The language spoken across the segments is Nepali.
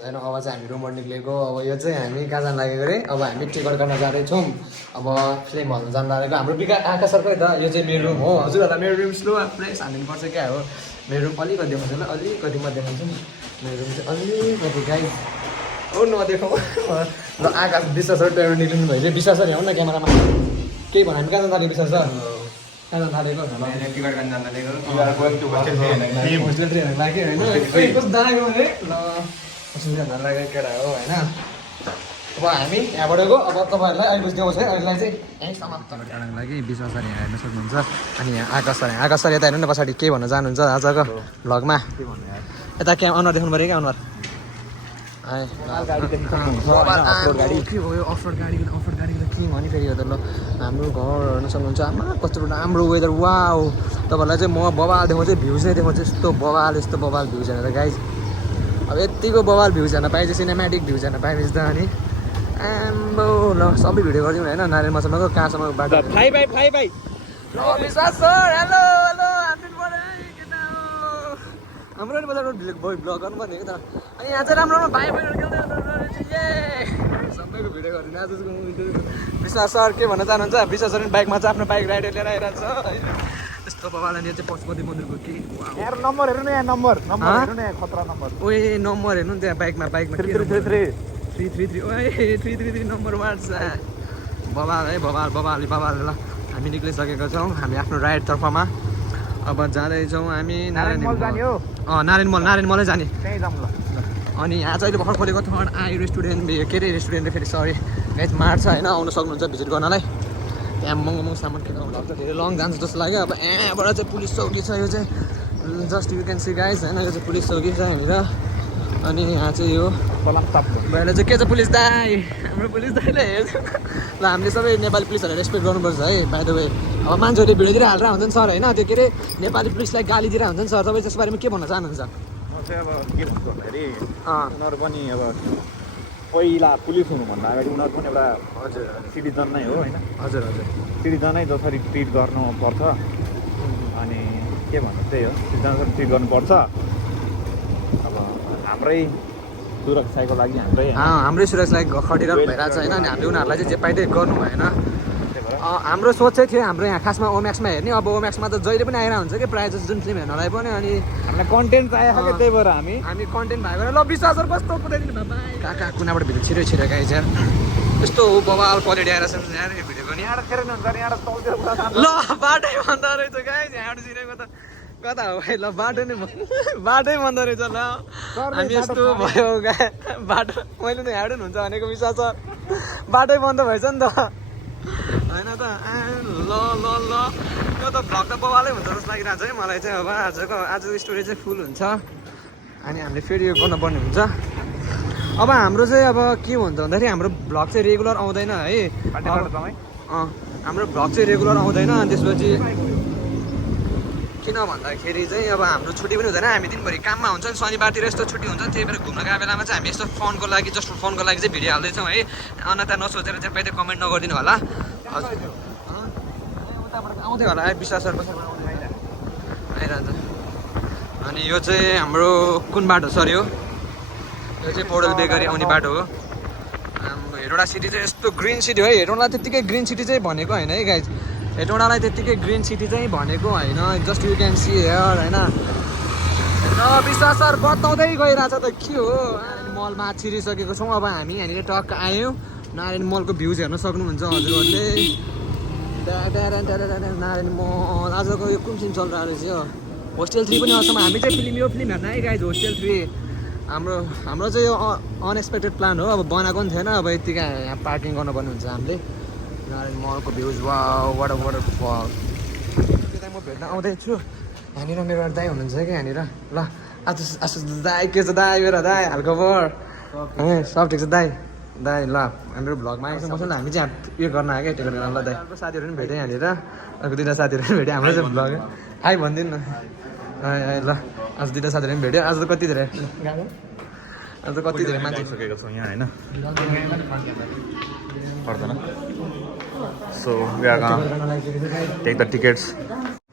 होइन अब चाहिँ हामी रुमबाट निक्लेको अब यो चाहिँ हामी कहाँ जानु लागेको अरे अब हामी टिकट गर्न जाँदैछौँ अब फिल्म हल्न जानु लागेको हाम्रो आकाश सरकै त यो चाहिँ मेरो रुम हो हजुरहरूलाई मेरो रुम स्लो प्लेस हालिनुपर्छ क्या हो मेरो रुम अलिकति देखाउँछ ल अलिकति म देखाउँछु नि मेरो रुम चाहिँ अलिकति गाई हो नदेखाउँ ल आकाश विश्वास सर ड्राइभर निक्लिनु भइसक्यो विश्वास सर ल्याउनु न क्यामेरामा केही भन्यो हामी कहाँ जानु थाल्यो विश्वास सर कहाँ जानु थालेको टिकट गर्न जान थालेको होस्टेल ट्रेन लाग्यो होइन कस्तो दानाको भने ल होस्टेल ट्रेन लागेको केटा हो होइन अब हामी यहाँबाट गयो अब तपाईँहरूलाई अहिले देखाउँछ है अहिलेलाई चाहिँ यहीँ समाप्त टाढाको लागि विश्वास सर यहाँ हेर्न सक्नुहुन्छ अनि यहाँ आकाश सर यता हेर्नु न पछाडि के भन्न चाहनुहुन्छ आजको भ्लगमा यता क्या अनुहार देख्नु पऱ्यो क्या अनुहार के भयो अफरोड गाडीको त के भने फेरि यो त ल हाम्रो घर हेर्न सक्नुहुन्छ आमा कस्तो राम्रो वेदर वाउ तपाईँहरूलाई चाहिँ म बबाल देखाउँछु भ्युज नै देखाउँछु यस्तो बबाल भ्युज हेर्न त गाइज अब यतिको बबाल भ्युज हेर्न पाएपछि सिनेमेटिक भ्युज हेर्न पाएपछि त अनि आम्बो ल सबै भिडियो गरिदिउँ होइन नारायण मसम्मको कहाँसम्म बाटो विश्वास सर हेलो हाम्रो नि बजारको ब्लग गर्नुपर्ने हो त अनि यहाँ चाहिँ राम्रो भाइ बहिनीहरू खेल्दै सबैको भिडियो गरिदिनु आजको विश्वास सर के भन्न चाहनुहुन्छ विश्वास सर बाइकमा चाहिँ आफ्नो बाइक राइडर लिएर आइरहेको छ यस्तो बाबालाई यो चाहिँ पशुपति मन्दिरको के यहाँ नम्बर हेर्नु न यहाँ नम्बर हेर्नु न यहाँ खतरा नम्बर ओए नम्बर हेर्नु नि त्यहाँ बाइकमा 333 ओए 333 नम्बर वाट्स बबाल है बबाल ल हामी निक्लिसकेको छौँ हामी आफ्नो राइड तर्फमा अब जाँदैछौँ हामी नारायण मलै जाने अनि यहाँ चाहिँ अहिले भर्खर खोलेको थर्ड आई रेस्टुरेन्ट के अरे रेस्टुरेन्ट फेरि सरी गाइज मार्छ होइन आउनु सक्नुहुन्छ भिजिट गर्नलाई त्यहाँ महँगो सामान किन लाग्छ धेरै लङ जान्छ जस्तो लाग्यो अब यहाँबाट चाहिँ पुलिस चौकी छ यो चाहिँ just you can see guys होइन यो चाहिँ पुलिस चौकी छ यहाँनिर अनि यहाँ चाहिँ यो भएर चाहिँ के छ पुलिस दाई हाम्रो पुलिस दाईले हेर्छ ल हामीले सबै नेपाली पुलिसहरूलाई रेस्पेक्ट गर्नुपर्छ है बाइ द वे अब मान्छेहरूले भिडियोतिर हालेर हुन्छ नि सर होइन त्यो के अरे नेपाली पुलिसलाई गाली दिएर हुन्छ नि सर तपाईँ त्यसको बारेमा के भन्न चाहनुहुन्छ म चाहिँ अब के भन्छु भन्दाखेरि उनीहरू पनि अब पहिला पुलिस हुनुभन्दा अगाडि उनीहरू पनि एउटा हजुर सिटिजन नै हो होइन हजुर सिटिजनै जसरी ट्रिट गर्नुपर्छ अनि के भन्नु त्यही हो सिटिजन जसरी ट्रिट गर्नुपर्छ अब हाम्रै सुरक्षाको लागि हाम्रै सुरक्षालाई खटिरहनु भइरहेको छ होइन अनि हामीले उनीहरूलाई चाहिँ जे पाइदै गर्नु भएन हाम्रो सोच चाहिँ थियो हाम्रो यहाँ खासमा ओम्याक्समा हेर्ने अब ओम्याक्समा त जहिले पनि आइरहेको हुन्छ कि प्रायः जस्तो जुन फिल्म हेर्नलाई पनि अनि हामीलाई कन्टेन्ट चाहिएको क्या त्यही भएर हामी कन्टेन्ट भएको ल विश्वासहरू कस्तो कुदाइदिनु भयो कहाँ कुनाबाट भिडियो छिटो गाइज यार यस्तो हो बबाल क्वालिटी आएर यहाँ भिडियोको नि ल बाटै भन्दा रहेछ गाइज यहाँबाट छिरेको त कता हो भाइ ल बाटो नै बाटै बन्द रहेछ ल हामी यस्तो भयो बाटो मैले त यहाँबाट हुन्छ भनेको विश्वास छ बाटै बन्द भएछ नि त होइन त ल यो त भ्लग त बबालै हुन्छ जस्तो लागिरहेको छ है मलाई चाहिँ अब आजको स्टोरी चाहिँ फुल हुन्छ अनि हामीले फेरि यो गर्नुपर्ने हुन्छ अब हाम्रो चाहिँ अब के हुन्छ भन्दाखेरि हाम्रो भ्लग चाहिँ रेगुलर आउँदैन है हाम्रो भ्लग चाहिँ रेगुलर आउँदैन अनि त्यसपछि किन भन्दाखेरि चाहिँ अब हाम्रो छुट्टी पनि हुँदैन हामी दिनभरि काममा हुन्छ नि शनिबारतिर यस्तो छुट्टी हुन्छ त्यही भएर घुम्न गएको बेलामा चाहिँ हामी यस्तो फोनको लागि जस्ट फोनको लागि चाहिँ भिडियो हाल्दैछौँ है अन्यथा नसोचेर चाहिँ पाइँदै कमेन्ट नगरिदिनु होला हजुर उताबाट आउँदै होला है विश्वास सर पछाडि आइरहन्छ अनि यो चाहिँ हाम्रो कुन बाटो सर यो चाहिँ पौडेल बेकरी आउने बाटो हो हेटौँडा सिटी चाहिँ यस्तो ग्रिन सिटी हो है हेटौँडा त्यत्तिकै ग्रिन सिटी चाहिँ भनेको होइन है गाइज हेटौँडालाई त्यत्तिकै ग्रिन सिटी चाहिँ भनेको होइन just you can see here होइन र विश्वास सर बताउँदै गइरहेछ त के हो मलमा छिरिसकेको छौँ अब हामी यहाँनिर टक्क आयौँ नारायण मलको भ्युज हेर्न सक्नुहुन्छ हजुरहरूले नारायण मल आजको यो कुन फिल्म चलिरहेको रहेछ यो होस्टेल 3 पनि अवसरमा हामी चाहिँ यो फिल्म हेर्न है गाइज होस्टेल 3 हाम्रो चाहिँ यो अनएक्सपेक्टेड प्लान हो अब बनाएको पनि थिएन अब यतिकै यहाँ पार्किङ गर्नुपर्ने हुन्छ हामीले नारायण मलको भ्युज वाटर फल त्यता म भेट्न आउँदैछु यहाँनिर मेरो दाई हुनुहुन्छ कि यहाँनिर ल आज दाई के छ दाई मेरो दाई हालको बर सब ठिक छ दाई ल हाम्रो भ्लगमा आएको छ मसँग हामी चाहिँ उयो गर्न आयो क्या टिकट गर्न ल दाई अर्को साथीहरू पनि भेटेँ यहाँनिर अर्को दुईवटा साथीहरू पनि भेटेँ हाम्रो चाहिँ भ्लग हाई भनिदिनु न ल आज दुईवटा साथीहरू पनि भेट्यो आज त कति धेरै आज त कति धेरै मान्छे सकेको छौँ यहाँ होइन पर्दैन so we are gonna take the tickets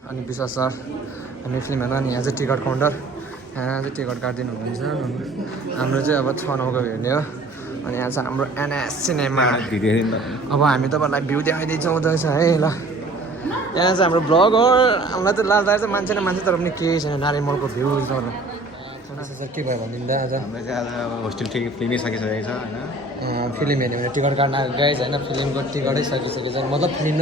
अनि विश्वास सर हामी फिल्म हेर्न अनि यहाँ चाहिँ टिकट काउन्टर यहाँ चाहिँ टिकट काटिदिनु हुँदैछ हाम्रो चाहिँ अब 6-9को भेट्ने हो अनि यहाँ चाहिँ हाम्रो एनएस सिनेमा अब हामी तपाईँहरूलाई भ्यू देखाइदिन्छौँ हुँदैछ है ल यहाँ चाहिँ हाम्रो ब्लग हो हामीलाई त लाग्दा चाहिँ मान्छे न मान्छे तर पनि केही छैन नारीमलको भ्यू सर के भयो भनिदिँदा आज हाम्रो चाहिँ आज अब होस्टेल फिल्मै सकिसकेको छ होइन फिल्म हेर्ने भने टिकट काट्न गएछ होइन फिल्मको टिकटै सकिसकेको छ मतलब फिल्म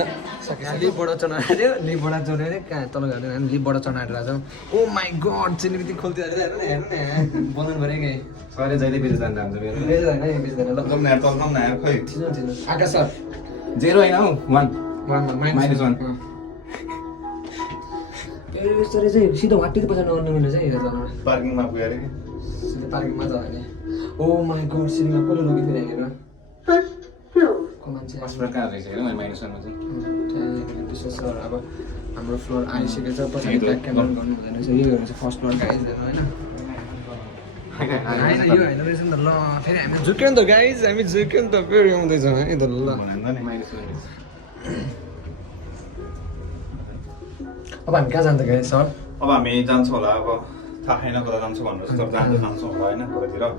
लिपबाट चढायो लिपबाट चढायो कहाँ तल घाल्यो लिपबाट चढाएर जाउँ ओ माई गड चिनीबित्ती खोल्थ्यो हेर्नु न बनाउनु पऱ्यो कि सर जहिले बेच्नु जान्छ हाम्रो मेरो होइन बेच्दैन ल खै आकाश सर 0 होइन हौ 1 -1 यसरी चाहिँ सिधो वाट्टीको पैसा नगर्नु मिल्ने चाहिँ पार्किङमा पुगेर कि सिधै पार्किङमा चलाउने ओ माई गड सिनेमा कसले लगिदिएर हेरेर को मान्छे फर्स्ट कहाँ रहेछ हेर -1मा चाहिँ त्यसो सर अब हाम्रो फ्लोर आइसकेको छ पछाडि ब्याक क्यामेरा गर्नु हुँदैन रहेछ यो चाहिँ फर्स्ट फ्लोर आइदिँदैन होइन यो होइन रहेछ नि त ल फेरि हामी झुक्यो नि त गाइज हामी झुक्यो नि त फेरि आउँदैछ है त ल अब हामी कहाँ जान्छ गाइज सर अब हामी जान्छौँ होला अब थाहा छैन कता जान्छौँ भनेर तर जान्छौँ होला होइन कतातिर अब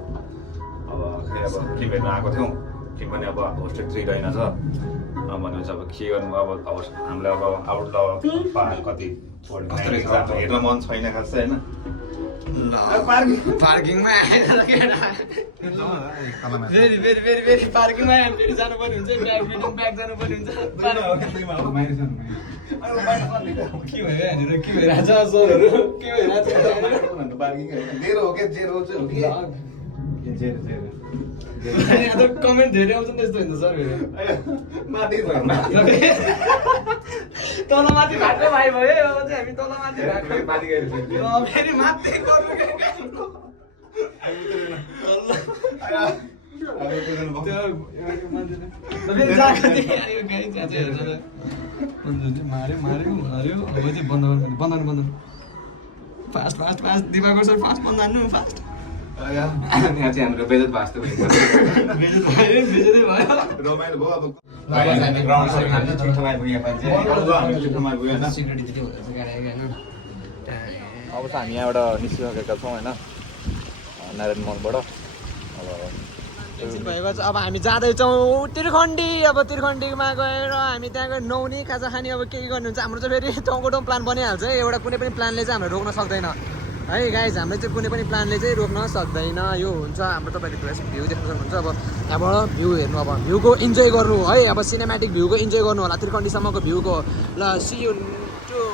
खै अब के भेट्न आएको थियौँ के पनि अब होस्टेल 3 रहेनछ भनेपछि अब के गर्नु अब हामीलाई अब आउट द पाहाड कति हेर्न मन छैन खास होइन पार्किङमा फेरि फेरि फेरि फेरि पार्किङमा फेरि जानुपर्ने हुन्छ ब्याग जानुपर्ने हुन्छ के भयो यहाँनिर के भइरहेछ सरहरू के भइरहेछ कमेन्ट धेरै आउँछ नि त्यस्तो हुन्छ सर तल माथि भएको भाइ भयो अब चाहिँ हामी तल माथि भएको फेरि माथि मार्यो मार्यो अब चाहिँ बन्द fast fast fast Diwakar sir fast बन्द हान्नु फास्ट यहाँ चाहिँ हाम्रो बेजत भास्तो भयो बेजतै भयो रमाइलो भयो अब ग्राउन्ड सर हामी चिठोमा आइपुग्यो हामी चिठोमा आइपुग्यो सिक्युरिटी त्यति हुँदैछ गाडी होइन अब चाहिँ हामी यहाँबाट निस्किसकेका छौँ होइन नारायण मलबाट भएको छ अब हामी जाँदैछौँ त्रिखण्डी अब त्रिखण्डीमा गएर हामी त्यहाँ गएर नुहाउने खाजा खाने अब के गर्नुहुन्छ हाम्रो चाहिँ फेरि ठाउँको ठाउँ प्लान बनिहाल्छ है एउटा कुनै पनि प्लानले चाहिँ हाम्रो रोक्न सक्दैन है गाइज हाम्रो चाहिँ कुनै पनि प्लानले चाहिँ रोक्न सक्दैन यो हुन्छ हाम्रो तपाईँले भ्यू देख्न सक्नुहुन्छ अब यहाँबाट भ्यू हेर्नु अब भ्यूको इन्जोय गर्नु है अब सिनेमेटिक भ्यूको इन्जोय गर्नु होला त्रिखण्डीसम्मको भ्यूको ल सी यु टु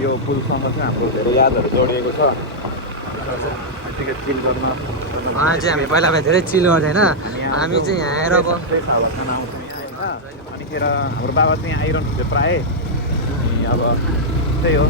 यो पुलसँग चाहिँ हाम्रो धेरै यादहरू जोडिएको छ त्यतिकै चिल गर्न चाहिँ हामी पहिला धेरै चिल गर्थ्यो होइन हामी चाहिँ यहाँ आएर अब फ्रेस हावा खान आउँछौँ यहाँ होइन अनिखेर हाम्रो बाबा चाहिँ आइरहनुहुन्छ प्रायः अब त्यही हो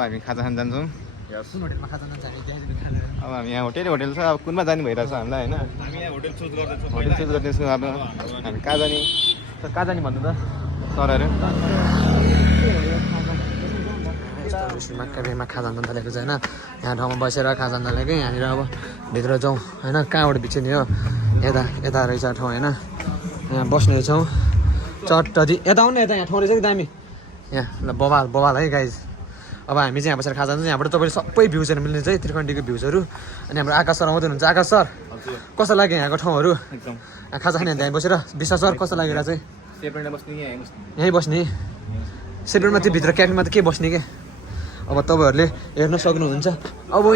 हामी खाजा खान जान्छौँ कुन होटेलमा खाजा जान्छ हामी त्यहाँनिर खाना अब हामी यहाँ होटेल छ अब कुनमा जाने भइरहेछ हामीलाई होइन हामी यहाँ होटल चुज गर्दैछौँ होटेल चुज गर्दैछौँ अब हामी कहाँ जाने भन्नु त सरहरू रेस्टुरेन्टमा क्याफेमा खाजा जान थालेको छ होइन यहाँ ठाउँमा बसेर खाजा जान थालेको यहाँनिर अब भित्र जाउँ होइन कहाँबाट भित्र नि हो यता रहेछ ठाउँ होइन यहाँ बस्ने छौँ चट्टरी यता आउनु यता यहाँ ठाउँ रहेछ कि दामी यहाँ ल बवाल है गाइज अब हामी चाहिँ यहाँ बसेर खाजा जान्छ यहाँबाट तपाईँले सबै भ्युजहरू मिल्ने चाहिँ त्रिकन्डीको भ्युजहरू अनि हाम्रो आकाश सर आउँदै हुनुहुन्छ आकाश सर कस्तो लाग्यो यहाँको ठाउँहरू खाजा खाने त्यहाँ बसेर विश्वास सर कस्तो लागेर चाहिँ यहीँ बस्ने सेपरेटमा त्यो भित्र क्याफेमा त के बस्ने के अब तपाईँहरूले हेर्न सक्नुहुन्छ अब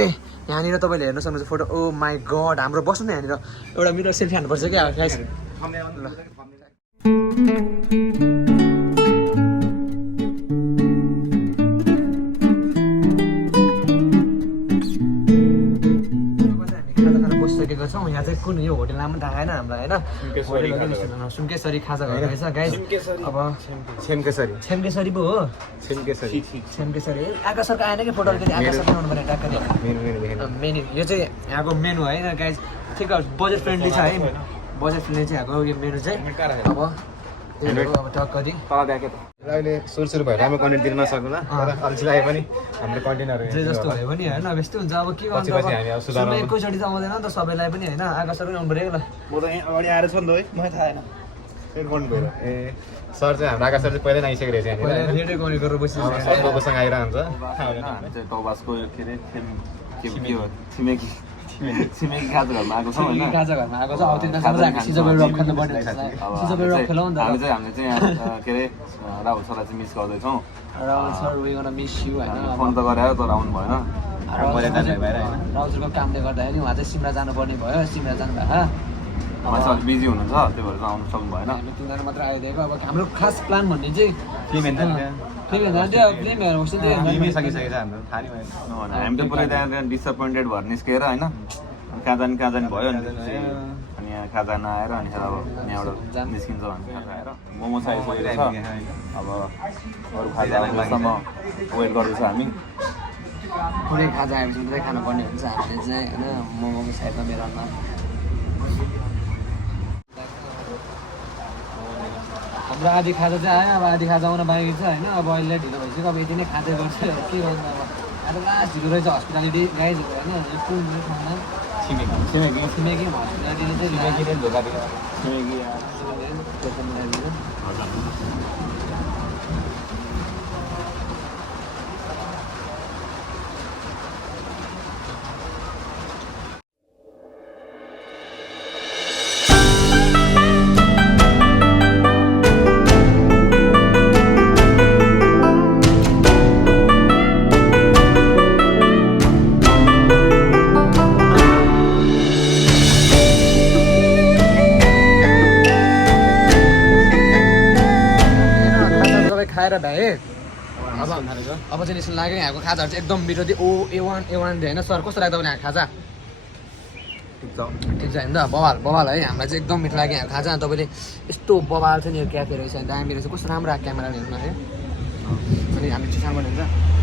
यहाँनिर तपाईँले हेर्न सक्नुहुन्छ फोटो ओ माई गड हाम्रो बस्नु न यहाँनिर एउटा मिटर सेल्फी हान्नुपर्छ क्या गाइस बसिसकेको छौँ यहाँ चाहिँ कुन यो होटेल नाम पनि थाहा छैन हामीलाई होइन सुनकेसरी खाजा घर रहेछ गाइस अब छेम्केसरी पो हो छेम्केसरी आकाश सरको आएन कि फोटो अलिकति आकाश सरको आउनु पर्ने ट्याक्क मेन्यु यो चाहिँ यहाँको मेनु है गाइस ठिक बजेट फ्रेन्डली छ है बजेट फ्रेन्डली चाहिँ यहाँको यो मेनु चाहिँ अब अब टक्क अहिले सुरु भएर राम्रो कन्टेन्ट दिन नसक्नुला तर अल्छी लागे पनि हाम्रो कन्टेन्टहरू जे जस्तो भयो पनि होइन अब यस्तो हुन्छ अब के गर्नु अब एकैचोटि त आउँदैन नि त सबैलाई पनि होइन आकाश सर पनि आउनु पऱ्यो ल म त यहाँ अगाडि आएर छ नि त है मलाई थाहा छैन फेरि गर्नु पऱ्यो ए सर चाहिँ हाम्रो आकाश सर चाहिँ पहिल्यै आइसकेको रहेछ यहाँनिर रेडै गरेर बसिरहेको सर लोगोसँग आइरहन्छ हामी चाहिँ टौबासको के अरे छिमेकी खाजाघरमा आएको छौँ होइन घरमा आएको छ अब तिनीहरूसँग चाहिँ हामी सिजोबेल रक खेल्नु पर्ने हुन्छ सिजोबेल रक खेलाउँ नि त हामीले चाहिँ यहाँ के अरे राहुल सरलाई चाहिँ मिस गर्दैछौँ Rahul sir we gonna miss you होइन फोन त गरे तर आउनु भएन राहुल सरको कामले गर्दाखेरि उहाँ चाहिँ सिमला जानुपर्ने भयो सिमला जानु भयो उहाँ चाहिँ अलिक बिजी हुनुहुन्छ त्यही भएर चाहिँ आउनु सक्नु भएन तिनीहरू मात्र आइदिएको अब हाम्रो खास प्लान भन्ने चाहिँ फिल्म हेर्नु उस्तो त्यही हामी त पुरै त्यहाँ डिसएपोइन्टेड भएर निस्केर होइन कहाँ जाने भयो अनि यहाँ खाजा नआएर अनि अब यहाँबाट निस्किन्छ भने खाजा आएर मोमो चाहिँ आइसकेको छ अब अरू खाजा आउनुसम्म वेट गर्दैछ हामी कुनै खाजा आएपछि मात्रै खानुपर्ने हुन्छ हामीले चाहिँ होइन मोमोको साइडमा मेरो हाम्रो आधी खाजा चाहिँ आयो अब आधी खाजा आउन बाँकी छ होइन अब अहिले ढिलो भइसक्यो अब यति नै खाँदै गर्छ के गर्नु अब लास्ट ढिलो रहेछ हस्पिटालिटी गाइजहरू होइन कुन ठाउँमा छिमेकी हस्पिटालिटी खाएर भ्याए अब चाहिँ निस्कनु लाग्यो यहाँको खाजाहरू चाहिँ एकदम मिठो थियो ए1 होइन सर कस्तो लाग्दा पनि यहाँ खाजा ठिक छ होइन बवाल है हामीलाई चाहिँ एकदम मिठो लाग्यो यहाँ खाजा तपाईँले यस्तो बवाल छ नि यो क्याफे रहेछ दामी रहेछ कस्तो राम्रो क्यामेरा हेर्नु है अनि हामी चाहिँ सामान हुन्छ